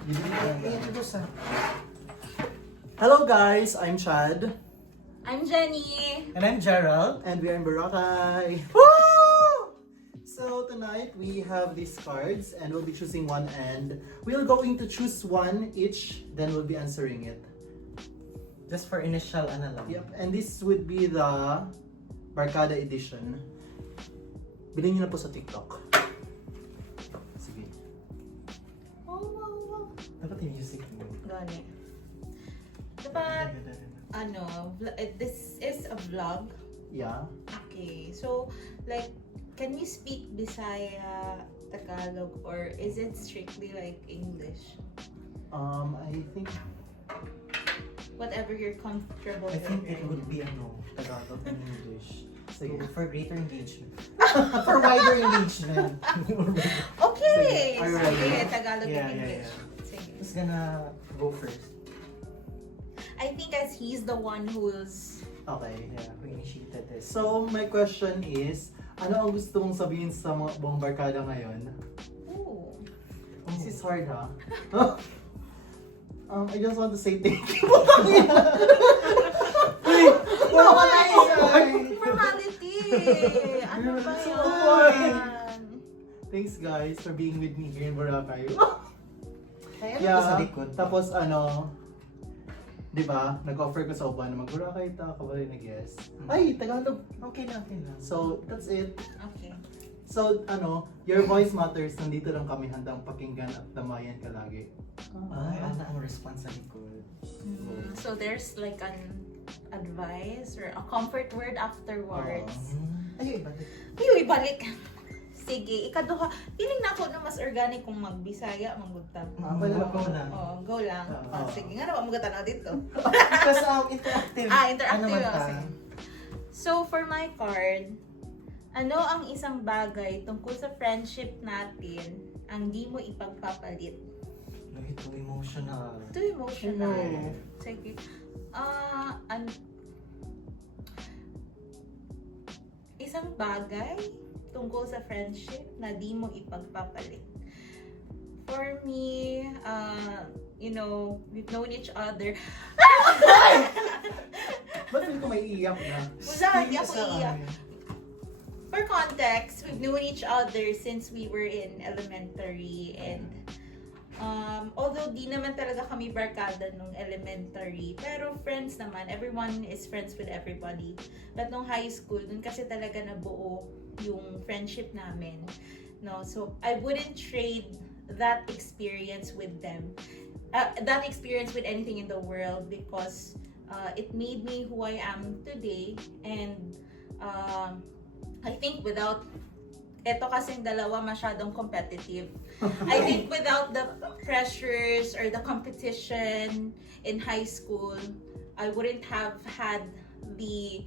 I-introduce. Hello guys, I'm Chad. I'm Jenny. And I'm Gerald. And we are in Boracay. Woo! So tonight we have these cards and we'll be choosing one and we're going to choose one each, then we'll be answering it. Just for initial ano lang. Yep, and this would be the Barkada edition. Bilhin nyo na po sa TikTok. Yung music mo. Gani. Dapat, ano, eh, this is a vlog. Yeah. Okay, so, like, can you speak Bisaya, Tagalog, or is it strictly like English? Um, I think Whatever you're comfortable I with. think it would be ano, Tagalog and English. So, for greater engagement. for wider engagement. Okay! Sige. Are you Sige, ready? Tagalog Yeah, and yeah, English. yeah. Sige. Who's gonna go first? I think as he's the one who's... Okay. Yeah, who initiated this? So, my question is, ano ang gusto mong sabihin sa mga buong barkada ngayon? Ooh. This is hard, ha? um, I just want to say thank you. Wala Formality! ano ba So, yan? Thanks guys for being with me here in Boracay. Ay, ano to sa yeah, likod? tapos ano, di ba, nag-offer ko sa uban na mag-Boracay ta, kabali na guess. Ay, Tagalog. Okay na, okay na. So, that's it. Okay. So, ano, your voice matters. Nandito lang kami handang pakinggan at damayan ka lagi. Ay, ano ang response sa likod? Mm, So there's like an advice or a comfort word afterwards. Hmm. Ay, iba din. Ayaw, ibalik. Sige, ikaduha. Piling na ako na mas organic kung magbisaya, manggutang. Ah, ba? Go na. Oh, go lang. Oo. Oh, sige, nga naman magutan na dito. Because um, interactive. Ah, interactive. Ano man ah. So, for my card, ano ang isang bagay tungkol sa friendship natin ang di mo ipagpapalit? No, ito emotional. Ito emotional. Mm. Sige. Ah, an isang bagay tungkol sa friendship na di mo ipagpapalit. For me, uh, you know, we've known each other. Ba't feel ko may iiyak na? Wala, hindi ako iiyak. For context, we've known each other since we were in elementary and um, although di naman talaga kami barkada nung elementary, pero friends naman, everyone is friends with everybody. But nung high school, dun kasi talaga nabuo yung friendship namin. No, so I wouldn't trade that experience with them. Uh, that experience with anything in the world because uh, it made me who I am today and um, I think without eto kasing dalawa masyadong competitive. I think without the pressures or the competition in high school, I wouldn't have had the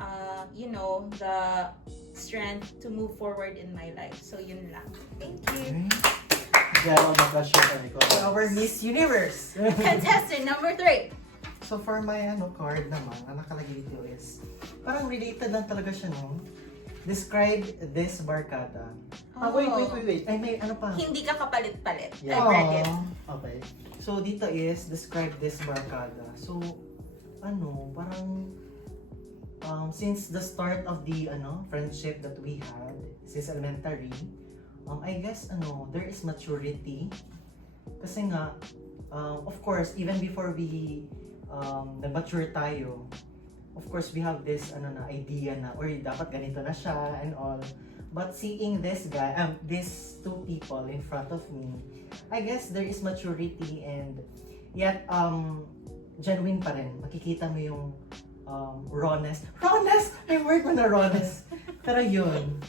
uh, you know, the strength to move forward in my life. So yun lang. Thank you. Mag-share kami ko. Our Miss Universe. Contestant number three. So for my ano card naman, ang nakalagay dito is, parang related lang talaga siya no. Describe this barkada. Ah, wait, wait, wait, wait. Ay, may ano pa. Hindi ka kapalit-palit. Yeah. I read it. Aw. Okay. So dito is, describe this barkada. So, ano, parang, um, since the start of the, ano, friendship that we had, since elementary, um, I guess, ano, there is maturity. Kasi nga, um, of course, even before we, um, nag-mature tayo, of course, we have this, ano na, idea na, or dapat ganito na siya, and all. But seeing this guy, um, these two people in front of me, I guess there is maturity and yet um genuine pa rin. Makikita mo yung um, rawness. Rawness! May word mo na rawness. Pero yun.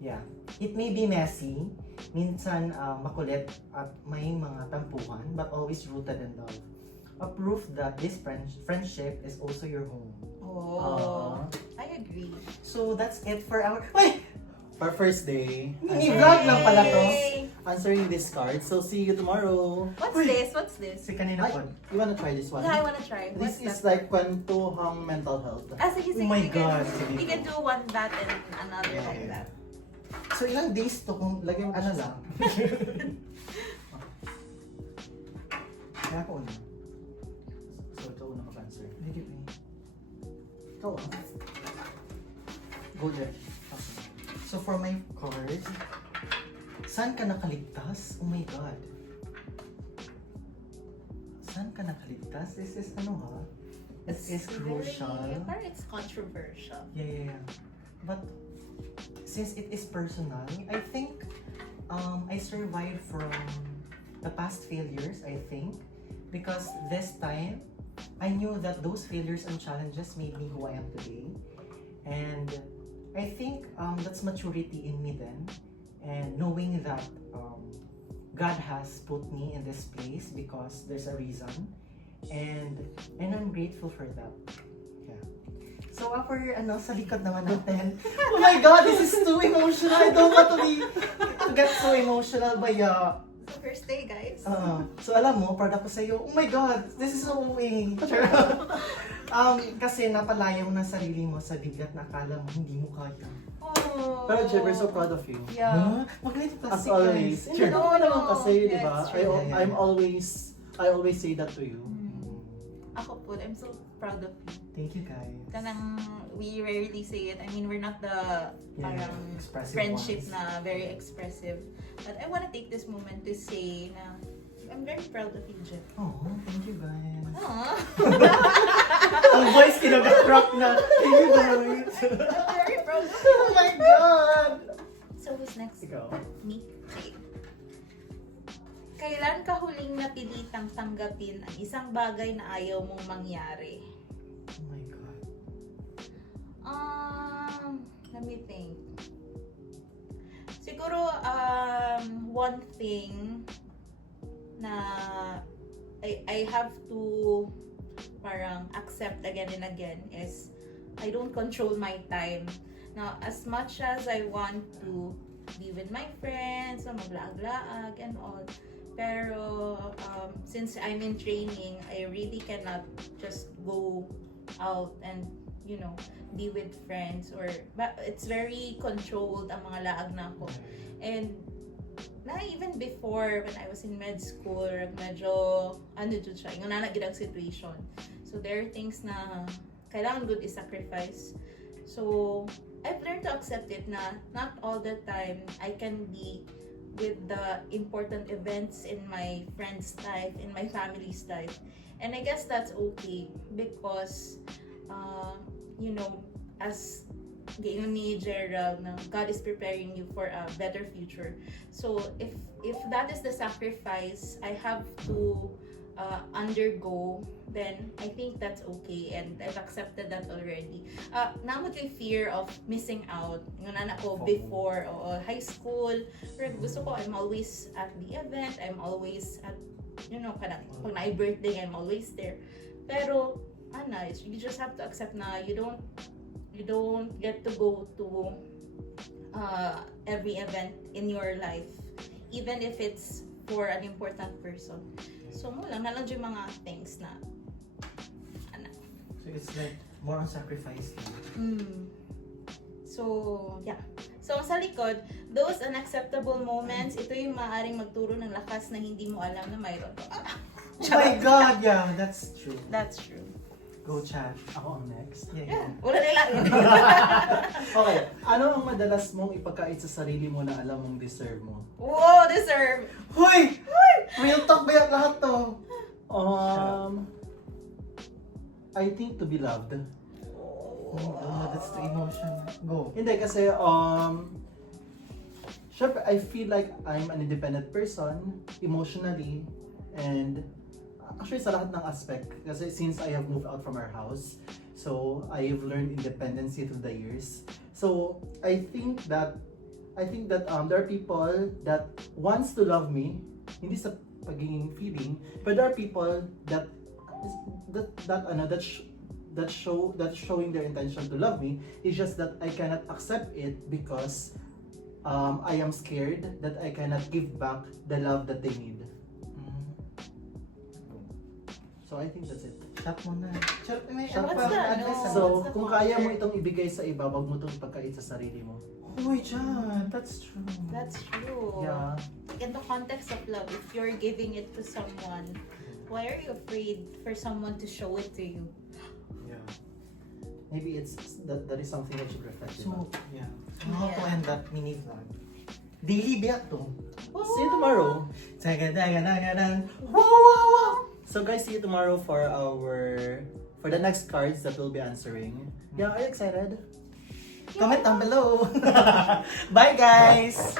Yeah. It may be messy. Minsan um, makulit at may mga tampuhan but always rooted in love. A proof that this friend- friendship is also your home. Oh, Uh, I agree. So that's it for our... Wait! For first day, Ni-vlog lang pala to. Answering this card. So, see you tomorrow. What's Uy. this? What's this? Si kanina Ay, po. you wanna try this one? Yeah, I wanna try. This What's is that? like kwentuhang mental health. Ah, sige, sige. Oh my we can- God, sige We can do one that and another Yeah, like yeah. that. So ilang days to kung Lagyan mo ano siya lang? ako na. So, ikaw una mag-answer. Sige, eh. Ikaw ah. Go there. So for my card, saan ka nakaligtas? Oh my God. Saan ka nakaligtas? This is ano ha? This is crucial. Parang it's controversial. Yeah, yeah, yeah. But since it is personal, I think um, I survived from the past failures, I think. Because this time, I knew that those failures and challenges made me who I am today. And I think um, that's maturity in me then. And knowing that um, God has put me in this place because there's a reason. And and I'm grateful for that. Yeah. So uh, for ano sa likod naman natin. oh my god, this is too emotional. I don't want to be to get so emotional but yeah. First day, guys. Uh, so alam mo, proud ako sa iyo. Oh my god, this is so way. um kasi napalayo mo na sarili mo sa bigat na akala mo hindi mo kaya. Oh. Pero Jeb, we're so proud of you. Yeah. Huh? Magalit ka As kasi always. guys. Hindi No, no, naman kasi, di ba? I. I'm always, I always say that to you. Mm. Ako po, I'm so proud of you. Thank you guys. Kanang we rarely say it. I mean, we're not the Yeah, parang friendship ones. na very expressive. But I want to take this moment to say na I'm very proud of you, Jeff. Oh, thank you guys. Aww. Ang voice kinaga-crack na. Thank you guys. I'm very proud of you. oh my god. So who's next? Ikaw. Me? Okay. Kailan ka huling napilitang tanggapin ang isang bagay na ayaw mong mangyari? Oh my god. Um, let me think. Siguro, um, one thing na I, I have to parang accept again and again is I don't control my time. Now, as much as I want to be with my friends, so maglaag-laag and all, pero um, since I'm in training, I really cannot just go out and, you know, be with friends or it's very controlled ang mga laag na ako. And na even before when I was in med school, medyo ano jud siya, yung nanagid ang situation. So there are things na kailangan good i-sacrifice. So I've learned to accept it na not all the time I can be with the important events in my friend's life, in my family's life. And I guess that's okay because uh, you know, as gayon ni God is preparing you for a better future. So if if that is the sacrifice I have to uh, undergo, then I think that's okay and I've accepted that already. Uh, namot yung fear of missing out. Yung na ako FOMO. before o high school. Pero gusto ko, I'm always at the event. I'm always at, you know, kanang, pag na birthday, I'm always there. Pero, ano, you just have to accept na you don't you don't get to go to uh, every event in your life even if it's for an important person. So mo lang, nalang yung mga things na ano. So it's like more on sacrifice. Mm. So, yeah. So, sa likod, those unacceptable moments, ito yung maaaring magturo ng lakas na hindi mo alam na mayroon. Ah, Oh my god, yeah, that's true. that's true. Go chat. Ako ang next. Yeah, Yeah, wala nila. Okay, ano ang madalas mong ipagkait sa sarili mo na alam mong deserve mo? Wow, deserve. Hoy! Real talk ba yan lahat to? Um, I think to be loved. Oh, oh, that's the emotion. Go. Hindi kasi, um, syempre, I feel like I'm an independent person, emotionally, and actually sa lahat ng aspect. Kasi since I have moved out from our house, so I've learned independency through the years. So, I think that, I think that um, there are people that wants to love me, hindi sa pagiging feeling, but there are people that that that ano that sh- that show that showing their intention to love me it's just that I cannot accept it because um, I am scared that I cannot give back the love that they need. So I think that's it. Chat mo na. Chat, may Chat ano What's pa? the, ano? So what's the kung kaya mo itong ibigay sa iba, wag mo itong pagkait sa sarili mo. Oh my god, that's true. That's true. Yeah. In the context of love, if you're giving it to someone, Why are you afraid for someone to show it to you? Yeah. Maybe it's that that is something that should reflect. So, diba? yeah. How to Yeah. end that mini vlog? Daily biyak to. See you tomorrow. Taga-daga-daga-dan. Wow, wow, wow! So guys, see you tomorrow for our for the next cards that we'll be answering. Yeah, are you excited? Comment down below. Bye, guys!